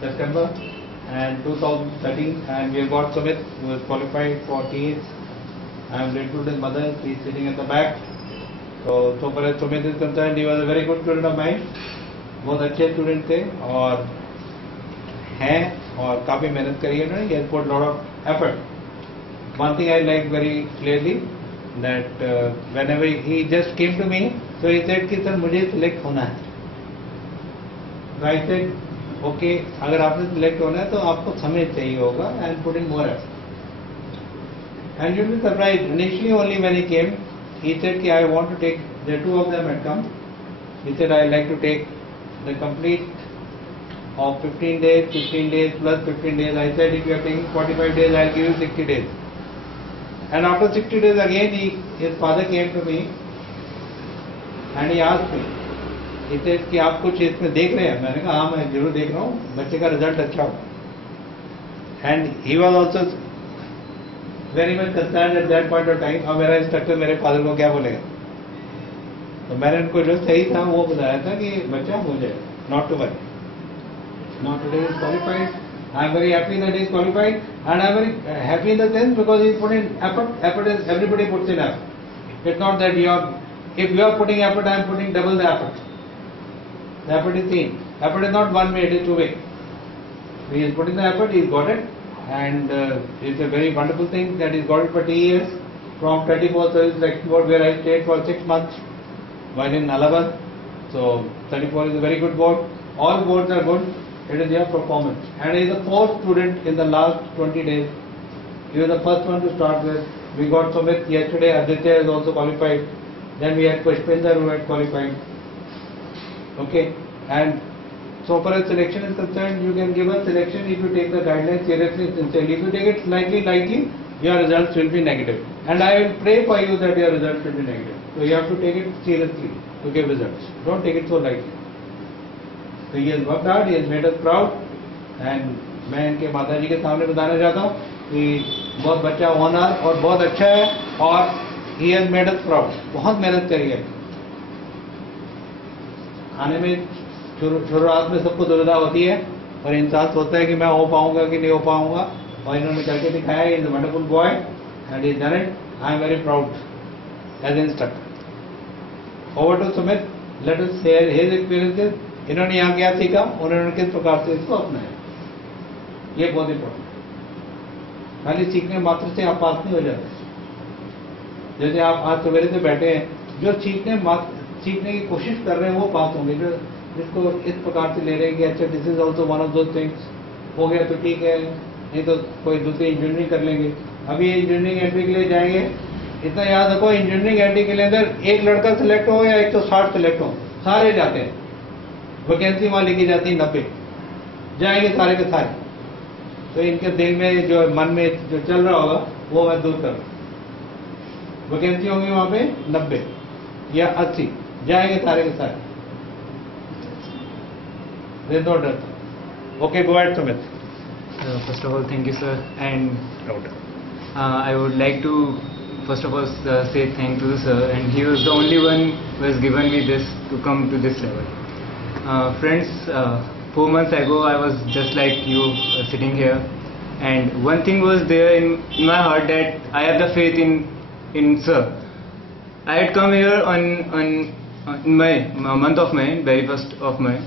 September and 2013, and we have got Sumit, who is qualified for TH. I am related to his mother. He is sitting at the back. So far as Sumit is concerned, he was a very good student of mine. बहुत अच्छे student थे और हैं और काफ़ी मेहनत करी है उन्होंने. He has put a lot of effort. One thing I liked very clearly that whenever he just came to me, so he said कि सर मुझे select होना है. So I said, okay, अगर आपने select होना है तो आपको समय चाहिए होगा and put in more effort. And you'll be surprised. Initially only when he came, he said कि I want to take. The two of them had come. He said I like to take the complete of 15 days, 15 days plus 15 days. I said if you are taking 45 days, I'll give you 60 days. And after 60 days again, his father came to me and he asked me. He said कि आप कुछ इसमें देख रहे हैं? मैंने कहा हाँ मैं जरूर देख रहा हूँ, बच्चे का रिजल्ट अच्छा हो. And he was also very much concerned at that point of time. अब मेरा इंस्ट्रक्टर मेरे फादर को क्या बोलेगा? तो मैंने उनको जो सही था वो बताया था कि बच्चा हो जाएगा, not to worry. Now today he is qualified. I am very happy that he is qualified, and I am very happy in the sense because he put in effort. Effort is everybody puts in effort. It's not that if you are putting effort, I am putting double the effort. The effort is seen. Effort is not one way; it is two way. He is putting the effort. He got it, and it's a very wonderful thing that he got it for TES from 34 Service Selection Board, where I stayed for 6 months while in Allahabad. So 34 is a very good board. All boards are good. It is your performance. And he is the fourth student in the last 20 days. He was the first one to start with. We got Sumit yesterday. Aditya is also qualified. Then we had Pushpinder who had qualified. Okay. And so far as selection is concerned, you can give a selection if you take the guidelines seriously, sincerely. If you take it slightly lightly, your results will be negative. And I will pray for you that your results will be negative. So you have to take it seriously to give results. Don't take it so lightly. So he has worked hard, he has made us proud, and मैं इनके माताजी के सामने बताना चाहता हूँ कि बहुत बच्चा होनहार और बहुत अच्छा है और he has made us proud. बहुत मेहनत करी है. आने में शुरुआत में सबको दुविधा होती है और इंसान सोचता है कि मैं हो पाऊंगा कि नहीं हो पाऊंगा, और इन्होंने करके दिखाया. He is a wonderful boy and he has done it. I am very proud as an instructor. Over to Sumit. Let us share his experiences. इन्होंने यहाँ क्या सीखा, उन्होंने किस प्रकार से इसको अपनाया. ये बहुत इंपॉर्टेंट. खाली सीखने मात्र से आप पास नहीं हो जाते. जैसे आप आज सवेरे से बैठे हैं, जो सीखने की कोशिश कर रहे हैं वो पास होंगे. जो जिसको इस प्रकार से ले रहे हैं कि अच्छा this is also one of those things, हो गया तो ठीक है, नहीं तो कोई दूसरी इंजीनियरिंग कर लेंगे. अभी इंजीनियरिंग एंट्री के लिए जाएंगे. इतना याद रखो, इंजीनियरिंग एंट्री के लिए अंदर एक लड़का सिलेक्ट हो या 160 सिलेक्ट हो, सारे जाते हैं. वैकेंसी वहां लिखी जाती है 90, जाएंगे सारे के सारे. तो इनके दिल में जो मन में जो चल रहा होगा वो मैं दूर कर. वैकेंसी होंगी वहां पे 90 या 80, जाएंगे सारे के सारे. नो डर. Okay, go ahead Sumit. First of all, thank you, sir, and I would like to first of all say thank to the sir, and he was the only one who has given me this to come to this level. Friends, 4 months ago I was just like you, sitting here, and one thing was there in my heart that I have the faith in sir. I had come here in May, month of May, very first of May.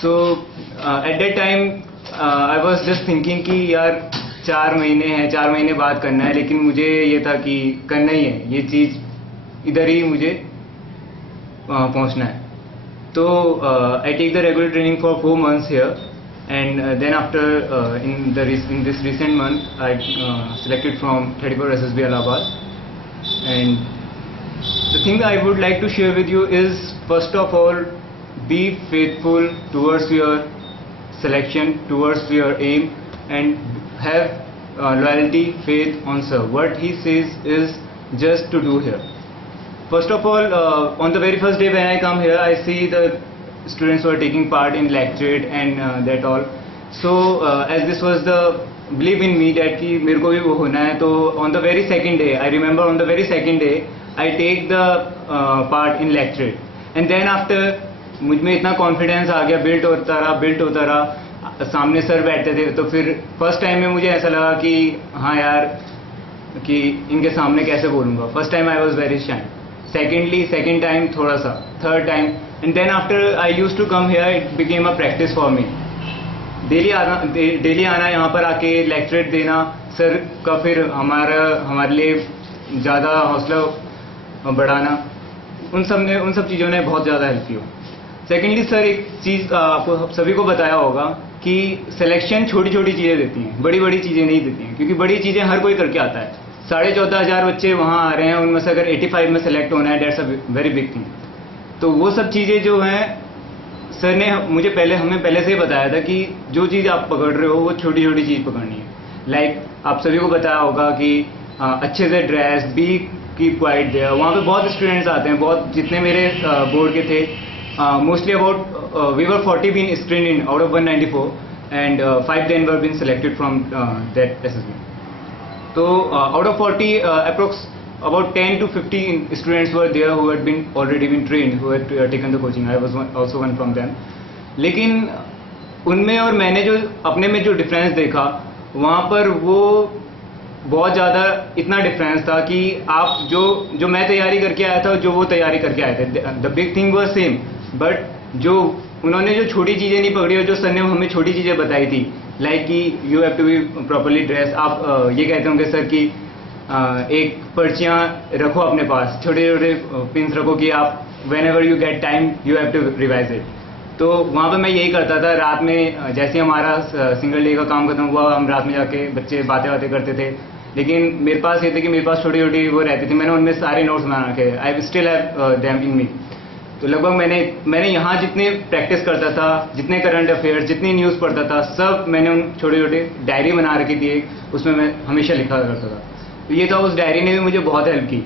So at that time I was just thinking कि यार 4 महीने हैं, 4 महीने बाद करना है, लेकिन मुझे ये था कि करना ही है, ये चीज़ इधर ही मुझे पहुंचना है. So I take the regular training for 4 months here, and then after in this recent month I selected from 34 SSB Allahabad. And the thing I would like to share with you is, first of all, be faithful towards your selection, towards your aim, and have loyalty, faith on sir. What he says is just to do here. First of all, on the very first day when I come here, I see the students who are taking part in lecture and that all. So as this was the belief in me that कि मेरे को भी वो होना है, तो on the very second day, I remember on the very second day, I take the part in lecture, and then after मुझ में इतना confidence आ गया, built होता रहा. सामने सर बैठते थे, तो फिर फर्स्ट टाइम में मुझे ऐसा लगा कि हाँ यार, कि इनके सामने कैसे बोलूँगा. First time I was very shy. Second time थोड़ा सा, third time, and then after I used to come here, it became a practice for me. Daily आना यहाँ पर आके लेक्चर देना सर का, फिर हमारे लिए ज़्यादा हौसला बढ़ाना, उन सब चीज़ों ने बहुत ज़्यादा हेल्प की. सेकेंडली सर एक चीज़ आपको सभी को बताया होगा कि सिलेक्शन छोटी छोटी चीज़ें देती हैं, बड़ी बड़ी चीज़ें नहीं देती हैं, क्योंकि बड़ी चीज़ें हर कोई करके आता है. 14,500 बच्चे वहाँ आ रहे हैं, उनमें से अगर 85 में सेलेक्ट होना है, that's a very big thing. तो वो सब चीज़ें जो हैं, सर ने हमें पहले से ही बताया था कि जो चीज़ आप पकड़ रहे हो वो छोटी छोटी चीज़ पकड़नी है. लाइक आप सभी को बताया होगा कि अच्छे से dress, be keep quiet there. वहाँ पे बहुत स्टूडेंट्स आते हैं, बहुत, जितने मेरे बोर्ड के थे, mostly about we were 40 been screen in out of 194, and 5 then were been selected from that assessment. So out of 40, approx about 10 to 15 students were there who had already been trained, who had taken the coaching. I was also one from them. लेकिन उनमें और मैंने जो अपने में जो difference देखा, वहाँ पर वो बहुत ज़्यादा इतना डिफरेंस था कि आप जो मैं तैयारी करके आया था, जो वो तैयारी करके आए थे, the big thing was same, but जो उन्होंने जो छोटी चीज़ें नहीं पकड़ी, और जो सर ने हमें छोटी चीज़ें बताई थी, लाइक कि you have to be properly dress. आप ये कहते होंगे सर कि एक पर्चियाँ रखो अपने पास, छोटे छोटे पिन्स रखो कि आप whenever you get time you have to revise it. तो वहाँ पे मैं यही करता था. रात में जैसे हमारा सिंगल डे का काम खत्म हुआ, हम रात में जाके बच्चे बातें करते थे, लेकिन मेरे पास ये थे कि मेरे पास छोटी छोटी वो रहती थी, मैंने उनमें सारे नोट्स बना रखे. I still have them in me. तो लगभग मैंने यहाँ जितने प्रैक्टिस करता था, जितने करंट अफेयर्स, जितनी न्यूज़ पढ़ता था, सब मैंने उन छोटे छोटे डायरी बना रखी थी, उसमें मैं हमेशा लिखा करता था. तो ये था, उस डायरी ने भी मुझे बहुत हेल्प की.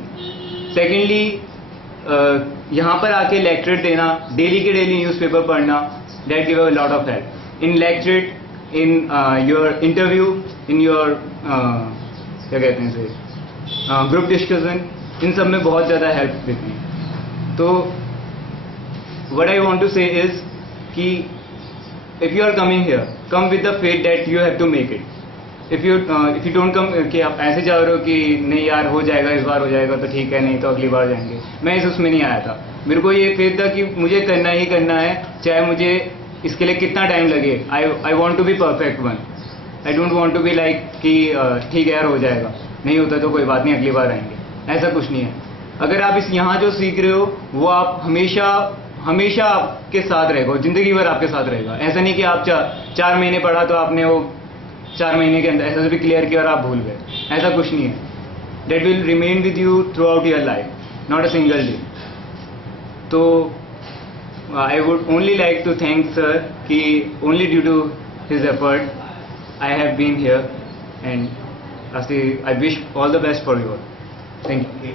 सेकेंडली यहाँ पर आके लेक्चर देना, डेली के डेली न्यूज़पेपर पढ़ना, that give a lot of help in lecture, in your interview, in your क्या कहते हैं इसे, ग्रुप डिस्कशन, इन सब में बहुत ज़्यादा हेल्प देती है. तो what I want to say is कि if you are coming here, come with the faith that you have to make it. If you don't come, कि आप ऐसे जा रहे हो कि नहीं यार हो जाएगा, इस बार हो जाएगा तो ठीक है, नहीं तो अगली बार जाएंगे, मैं उसमें नहीं आया था. मेरे को ये फेथ था कि मुझे करना ही करना है, चाहे मुझे इसके लिए कितना टाइम लगे. I want to be perfect one. I don't want to be like कि ठीक है यार हो जाएगा, नहीं होता तो कोई बात नहीं, अगली बार आएंगे. ऐसा कुछ नहीं है. अगर आप यहाँ जो सीख रहे हो वो आप हमेशा आपके साथ रहेगा, जिंदगी भर आपके साथ रहेगा. ऐसा नहीं कि आप 4 महीने पढ़ा तो आपने वो 4 महीने के अंदर ऐसा भी क्लियर किया और आप भूल गए. ऐसा कुछ नहीं है. That will remain with you throughout your life, not a single day. तो I would only like to thank sir कि only due to his effort I have been here, and I wish all the best for you. Thank you.